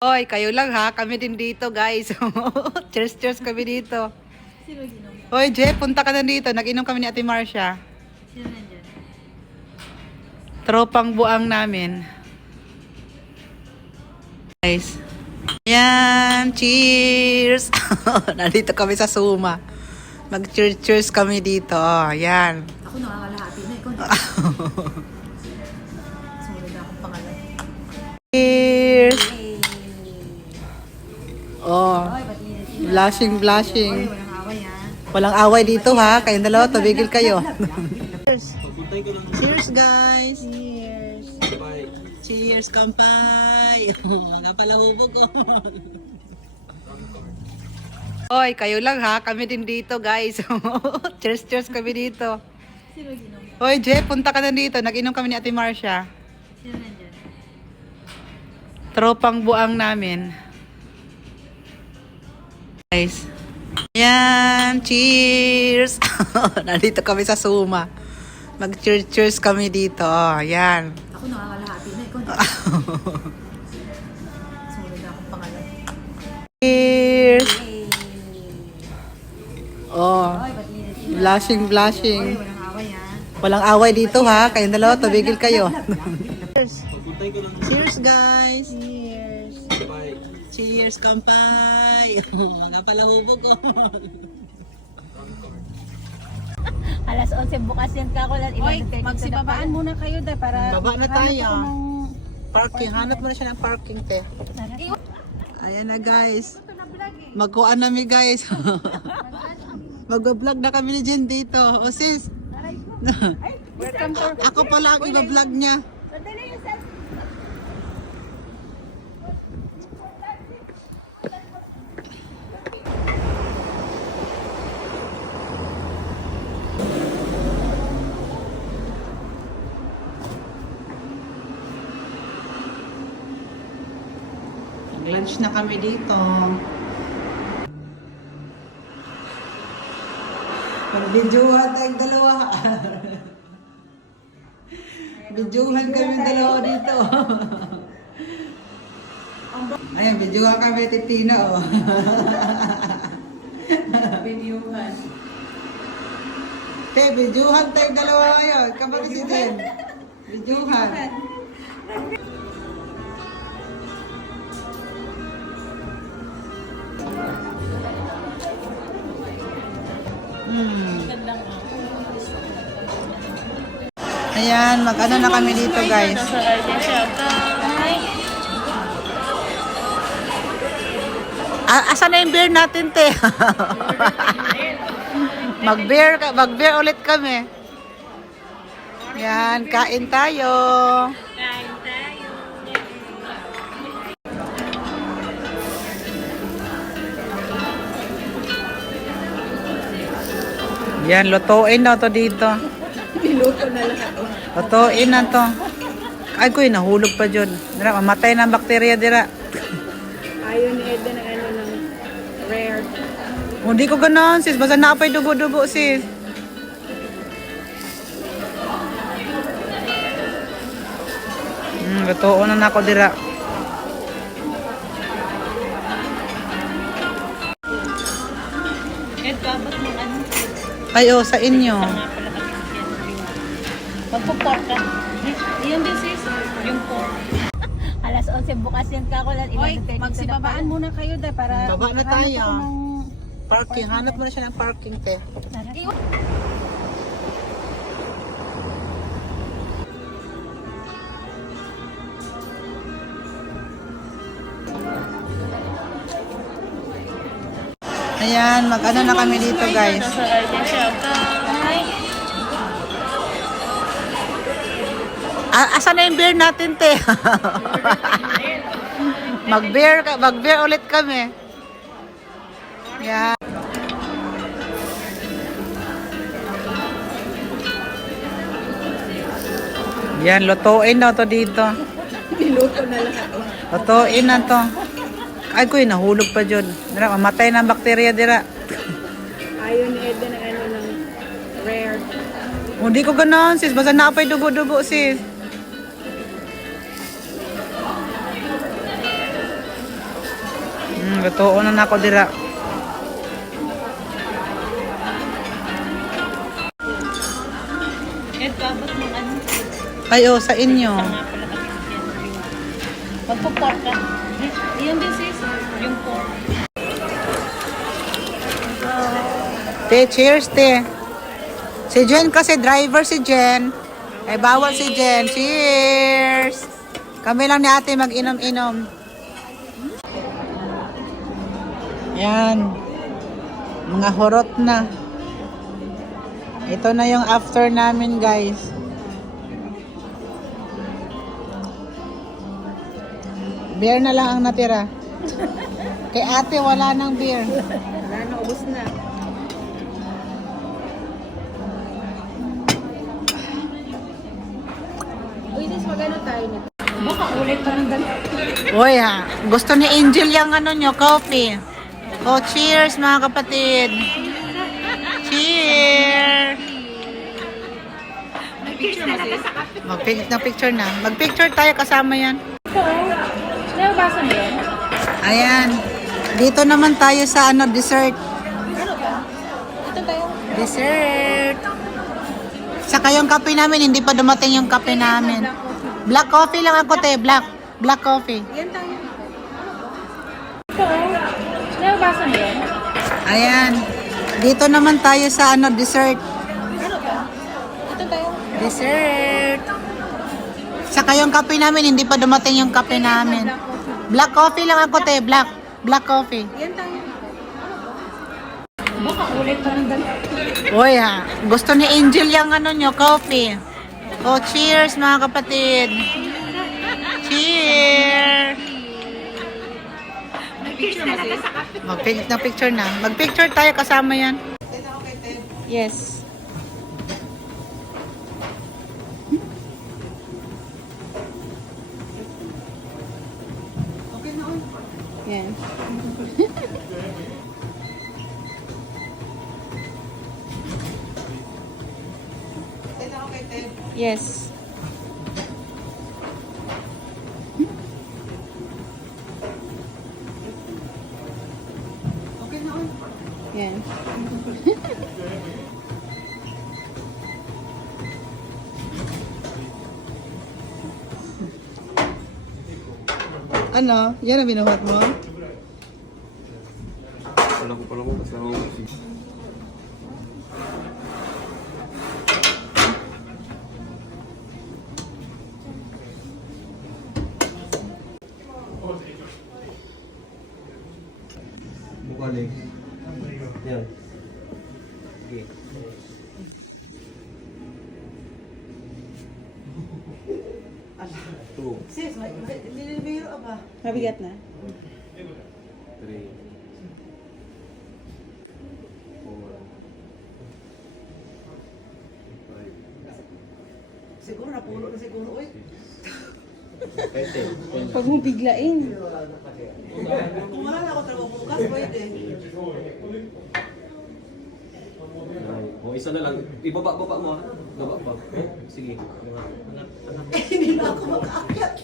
Hoy, kayo lang ha. Kami din dito, guys. Cheers kami dito. Sino ginom? Hoy, Jeff, punta ka na dito. Nag-inom kami ni Ate Marcia. Sino nandyan? Tropang buang namin. Guys. Ayan, cheers. Nandito kami sa Suma. Mag-cheers kami dito. Oh, ayan. Ako nakakalahati na. Ikaw na. Sumunod na akong pangalan. Cheers. Oh, Ay, pati blushing. Ay, walang away ha. Walang away dito ha. Kayong dalawa, tumigil kayo. Cheers, guys. Cheers. Cheers, kampay. Mga pala hubog ko. Hoy, kayo lang ha. Kami din dito, guys. Cheers kami dito. Sino ginom? Hoy, Jeff, punta ka na dito. Nag-inom kami ni Ate Marcia. Sino nandyan? Tropang buang namin. Guys. Ayan, cheers. Nandito kami sa Suma. Mag-cheers kami dito. Oh, ayan. Ako nakakalahati na. Ikaw na. Sumunod na akong pangalan. Cheers. Oh, Ay, pati blushing. Ay, walang away ha. Walang away dito ha. Kayong dalawa, tumigil kayo. Cheers, guys. Cheers. Cheers, kampay. Mga pala hubog ko. Alas 11 bukas yan ka ko lang. Oy, magsibabaan muna kayo dahil para Baba na tayo. hanap ako ng Parking. Hanap mo na siya ng parking, te. Ayan na, guys. Magkuhan nami, guys. Mag-vlog na kami ni Jen dito. O sis. welcome to Ako pala ang iba-vlog niya. Lunch na kami dito. Mag-videohan tayong dalawa. Videohan kami dalawa dito. Ayan, videohan kami Titina. Oh. videohan. Te, videohan tayong dalawa ngayon. Kapag si Jen. Videohan. Ayan, mag-ano na kami dito, guys. Asan na yung beer natin, te? Mag-beer ulit kami. Yan, kain tayo. Yan, lutuin na to dito. Niluto na lahat. Lutuin na to. Ay, kuy, nahulog pa dyan. Dira, mamatay na ang bakterya, dira. Ayaw ni Eden ng ano ng rare. Hindi ko gano'n, sis. Basta napay dugo-dugo, sis. Lutuin na ako, dira. Ed, dapat mo ano? Ay, oh, sa inyo. Magpo-pork ka. Yun din sis. Yung pork. Alas 11 bukas yan ka ko lang. Oy, magsibabaan muna kayo dahil para Baba na hanap tayo. ako ng Parking. Hanap mo na siya ng parking, te. Ayan, mag-ano na kami dito, guys. Asan na yung beer natin, te? Mag-beer ulit kami. Yan. Yan, lutuin na to dito. Niluto na lahat. Lutuin na to. Ay, kuy, nahulog pa dyan. Dira, mamatay na ang bakterya, dira. Ayaw ni Eden ng ano ng rare. Hindi ko gano'n, sis. Basta napay dugo-dugo, sis. Totoo na nako dira. Ito, abot ng ano. Ayo sa inyo. Nga pala kasi yan. Magpo-pork ka. Yun din sis, yung pork. Te, cheers te. Si Jen kasi driver si Jen. Ay bawal si Jen. Cheers. Kami lang ni ate mag-inom-inom. Yan. Mga horot na. Ito na yung after namin, guys. Beer na lang ang natira. Kay ate wala nang beer. Wala na, ubos na. Uy, sis, magano tayo na. Baka ulit pa ng ganito. Uy ha, gusto ni Angel yung ano nyo, coffee. Oh, cheers mga kapatid. Cheers. Nag-picture mo sis? Mag-picture na. Mag-picture tayo kasama yan. Ito, nabasa mo yan? Ayan. Dito naman tayo sa ano, dessert. Ano ba? Ito tayo. Dessert. Saka yung kape namin, hindi pa dumating yung kape namin. Black coffee lang ako te, black coffee. Yan tayo. Ito, nabasa mo yan? Ayan. Dito naman tayo sa ano, dessert. Ano ba? Ito tayo. Dessert. Saka yung kape namin, hindi pa dumating yung kape namin. Black coffee lang ako te, black coffee. Yan tayo. Baka ulit pa ng ganito. Uy ha, gusto ni Angel yung ano nyo, coffee. Oh, cheers mga kapatid. Cheers. Nag-picture mo sis? Mag-picture na. Mag-picture tayo kasama yan. Yes. Yan. Yes. Yan. Ano? Yan ang binuhat mo? Wala ko pala ko kasama ko si... Bukalik. Yan. Okay. Two, Sis, nililibiro ba? Mabigat na. 3, 4, 5, Siguro napulo na siguro. Uy. 10. Huwag mo biglain. Kung wala na ako trabaho bukas, pwede. O, isa na lang. Ibaba mo ha. Baba pa. Sige. Anak. Hindi na ako makaakyat.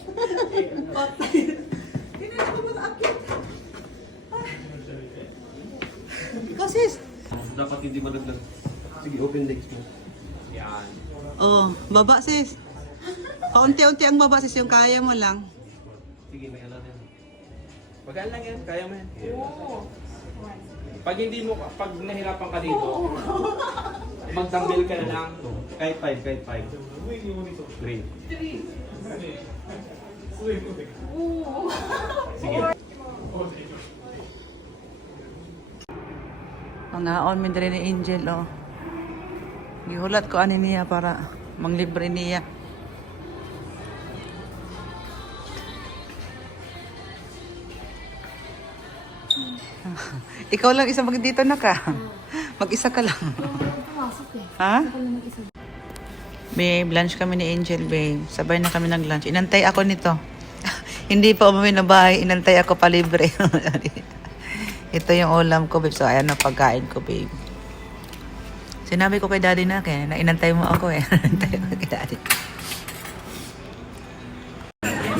Hindi na ako makaakyat. Kasi, Dapat hindi malaglag. Sige, open legs mo. Yan. oh, baba sis. Paunti-unti ang baba sis, yung kaya mo lang. Sige, may alam yan. Magaan lang yan. Kaya mo yan. Pag hindi mo, pag nahirapan ka dito, magdambil ka na lang. Kahit 5. 3. Sige. Ang naon min diri ni Angel oh. Gihulat ko ani niya para manglibre niya. Ikaw lang isa mag dito na ka. Mag-isa ka lang. Ha? Babe, lunch kami ni Angel, babe. Sabay na kami nag-lunch. Inantay ako nito. Hindi pa umuwi na bahay. Inantay ako pa libre. Ito yung ulam ko, babe. So, ayan na pagkain ko, babe. Sinabi ko kay daddy na, kaya nainantay mo ako eh. Inantay ko kay daddy.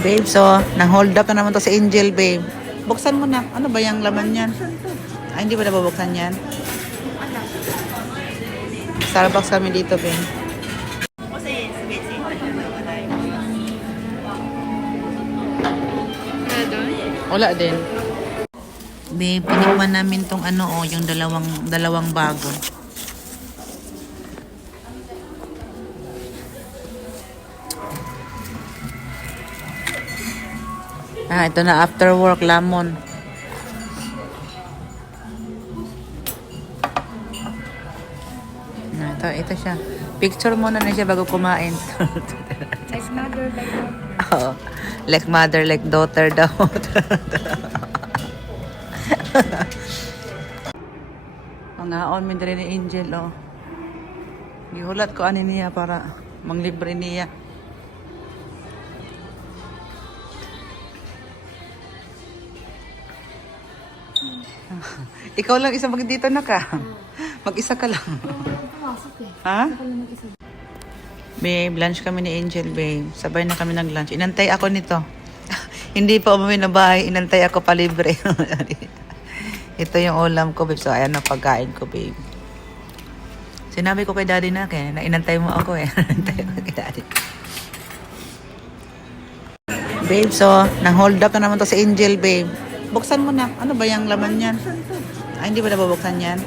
Babe, so, nang hold up na naman to si Angel, babe. Buksan mo na. Ano ba yung laman yan? Ay, hindi ba nabubuksan yan? Starbucks kami dito, Ben. Wala din. Babe, pinikman namin tong yung dalawang bago. Ito na after work lemon. Ito siya. Picture muna na siya bago kumain. Like mother, like daughter. Oo. Like mother, like daughter daw. Ang haon min diri ni Angel, oh. Gihulat ko ani niya para manglibre niya. Ikaw lang isa dito na ka. Mag-isa ka lang. Ha? Babe, lunch kami ni Angel, babe. Sabay na kami nag-lunch. Inantay ako nito. Hindi pa umuwi na bahay. Inantay ako palibre. Ito yung ulam ko, babe. So, ayan ang pagkain ko, babe. Sinabi ko kay daddy na inantay mo ako eh. Inantay ko kay daddy. Babe, so, nang-hold up na naman to si Angel, babe. Buksan mo na. Ano ba yung laman yan? Ay, hindi ba nabubuksan yan?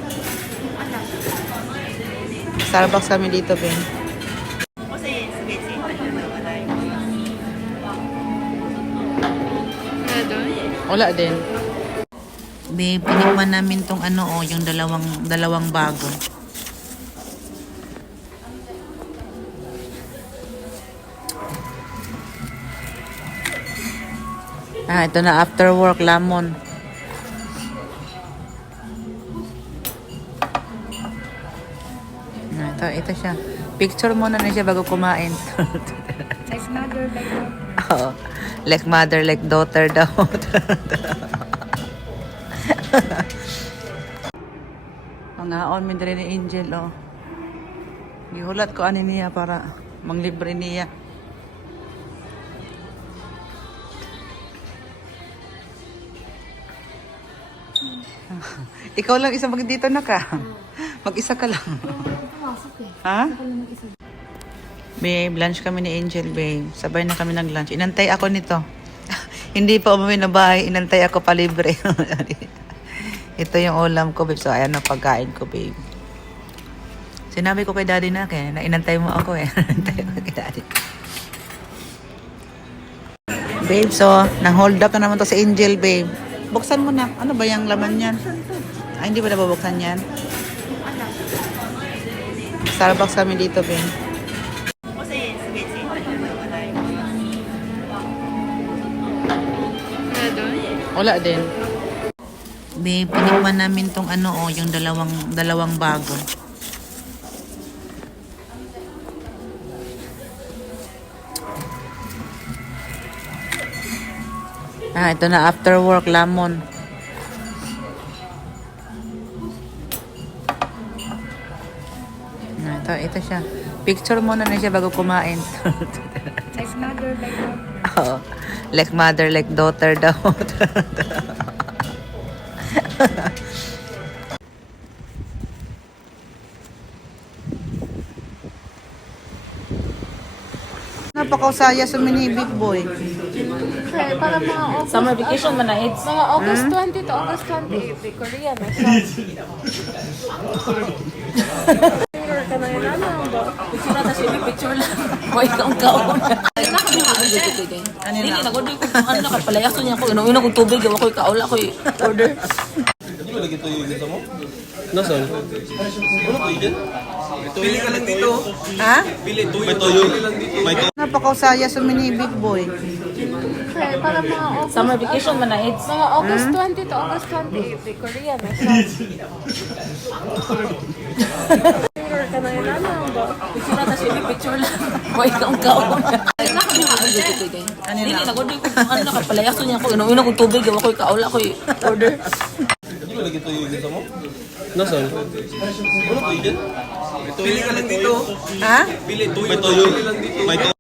Starbucks kami dito, babe. Wala din. Babe, pinikman namin tong yung dalawang bago. Ito na after work lemon. Ito siya. Picture muna na siya bago kumain. Like mother, like daughter. Oo. Like mother, like daughter daw. Ang haon min diri ni Angel, oh. Gihulat ko ani niya para manglibre niya. Ikaw lang isa dito na ka. Mag-isa ka lang. Ha? Babe, lunch kami ni Angel, babe. Sabay na kami nag-lunch. Inantay ako nito. Hindi pa umuwi na bahay. Inantay ako palibre. Ito yung ulam ko, babe. So, ayan ang pagkain ko, babe. Sinabi ko kay daddy na inantay mo ako eh. Inantay ko kay daddy. Babe, so, nang-hold up na naman to si Angel, babe. Buksan mo na. Ano ba yung laman yan? Ay, hindi ba nabubuksan yan? Starbucks kami dito, babe. Wala din. Babe, pinikman namin tong yung dalawang bago. Ito na after work lemon. Ito siya. Picture muna na siya bago kumain. Like mother, like daughter. Oo. Like mother, like daughter daw. Napakausaya sa mini big boy. Okay, para mga August, Summer vacation man na it's. mga August 20 to August 28, Korea na siya. Picture ka na yun, ano ba? Picture na tayo, picture lang. Boy, ikaw kaon. Ano Hindi, na? nag-order ko kung ano, kapalayaso niya ako. Inom kong tubig, ako'y kaula, ako'y order. Hindi ba lagi ito yung gusto mo? Nasaan? Ano to yun? Pili ka lang dito. Ha? Pili tuyo. Pili lang dito. May Napakausaya sa mini big boy. Okay, para mga August, Summer vacation man na it's. mga August 20 to August 28, Korea na siya. Picture ka na yun, ano ba? Picture na tayo, picture lang. Boy, ikaw kaon. Hindi, nag-order ko kung ano, kapalayaso niya ako. Inom kong tubig, ako'y kaula, ako'y order. Hindi ba lagi ito yung gusto mo? Nasaan? Ano to yun? Pili ka lang dito. Ha? Pili tuyo. Pili lang dito.